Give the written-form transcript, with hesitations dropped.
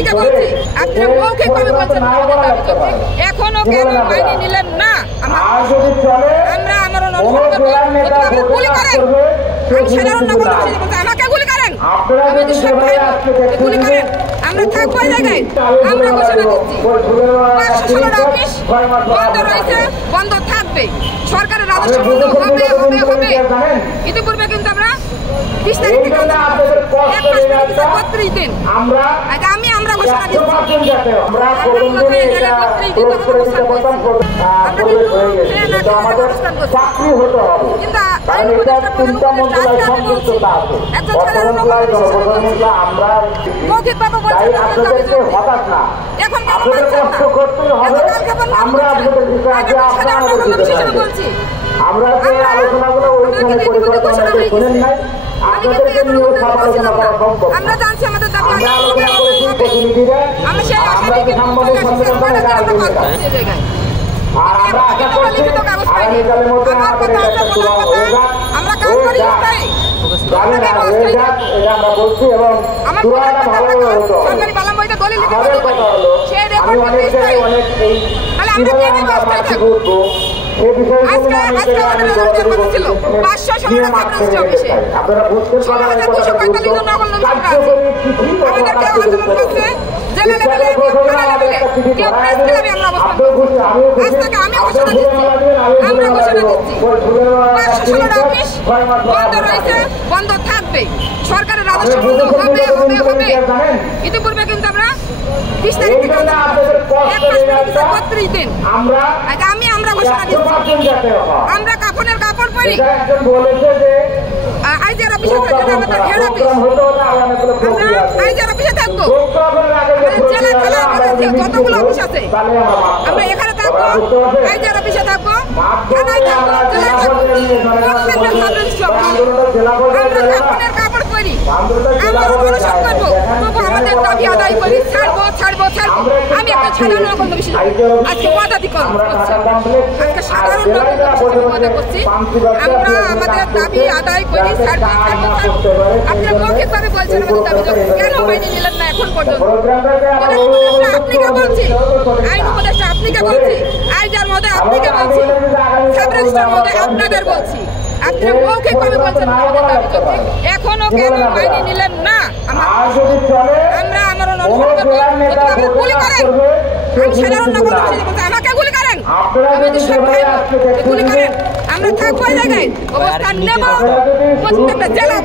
আপনাকে বলছি, আপনি মৌখিকভাবে বলছেন এখনো কেন মাইনে নিলেন না? আমরা আমার আপনি গুলি করেন, আমি সাধারণ নগর আমাকে গুলি করেন, আমাদের সব গুলি করেন, আমরা থাকবো জায়গায়। আমরা ঘোষণা দিচ্ছি 516 অফিস বন্ধ রয়েছে, বন্ধ থাকবে, সরকারের রাজস্ব বন্ধ হবে হবে হবে। ইতিপূর্বে কিন্তু আমরা 20 তারিখ থেকে 32 দিন আগামী আমরা ঘোষণা দিচ্ছি মৌখিকভাবে বলছি এখন আমরা যে আলোচনাগুলো ওইখানে পরিকল্পনা শুনেন নাই, আপনাদের জন্য আলোচনা করা সম্ভব। আমরা জানছি আমাদের দাবি আমরা আলোচনা করেছি প্রতিনিধিরা, আমরা সাংবাদিক সম্মেলন জায়গায় আর আমরা আশা করছি আগামীকালের মধ্যে আমাদের একটা সুরা হয়ে যাক, আমরা কাজ করি জানেন না হয়ে যাক, এটা আমরা বলছি এবং সুরাটা ভালো হতো। আমাদের কথা হলো আমি অনেক জায়গায় অনেক এই কিভাবে আমরা মাঠে ঘুরবো এই বিষয়গুলো আমি ছিল 516 আপনারা বুঝতে পারেন বন্ধ থাকবে, সরকারের রাজস্ব বন্ধ হবে হবে হবে। ইতিপূর্বে কিন্তু আমরা 20 তারিখ থেকে 32 দিন আগামী আমরা ঘোষণা দিচ্ছি আমরা কাফনের কাপড় পরি আইজিআর অফিসে থাকবো, আমাদের হেড অফিস আমরা আইজিআর অফিসে থাকবো, জেলা জেলা যতগুলো অফিস আছে আমরা এখানে থাকবো, আইজিআর অফিসে থাকবো, থানায় থাকবো, জেলায় থাকবো, আমরা কাফনের কাপড় পরি, আমরা অনশন করবো, তবু আমাদের দাবি আদায় করি, ছাড়বো ছাড়বো ছাড়বো। আমি একটা সাধারণ নগর বিষয় আজকে পদাধিকার করছি, আজকে সাধারণ নগর ওয়াদা করছি আমরা আমাদের দাবি আদায় করি, ছাড়বো ছাড়বো ছাড়বো। আপনারা মৌখিকভাবে বলছেন আমাদের দাবি কেন মাইনে নিলেন না এখন পর্যন্ত? আপনাকে বলছি, আইন উপদেষ্টা আপনাকে বলছি, আইজার মধ্যে আপনাকে বলছি, সাব রেজিস্ট্রার মধ্যে আপনাদের বলছি, আপনারা মৌখিকভাবে বলছেন আমাদের দাবি এখনো কেন মাইনে নিলেন না? আমরা আমার আপনি গুলি করেন, আমি সাধারণ নগর আমাকে গুলি করেন, আমাদের সব গুলি করেন, আমরা থাকবো জায়গায়, অবস্থান নেব, প্রত্যেকটা জেলা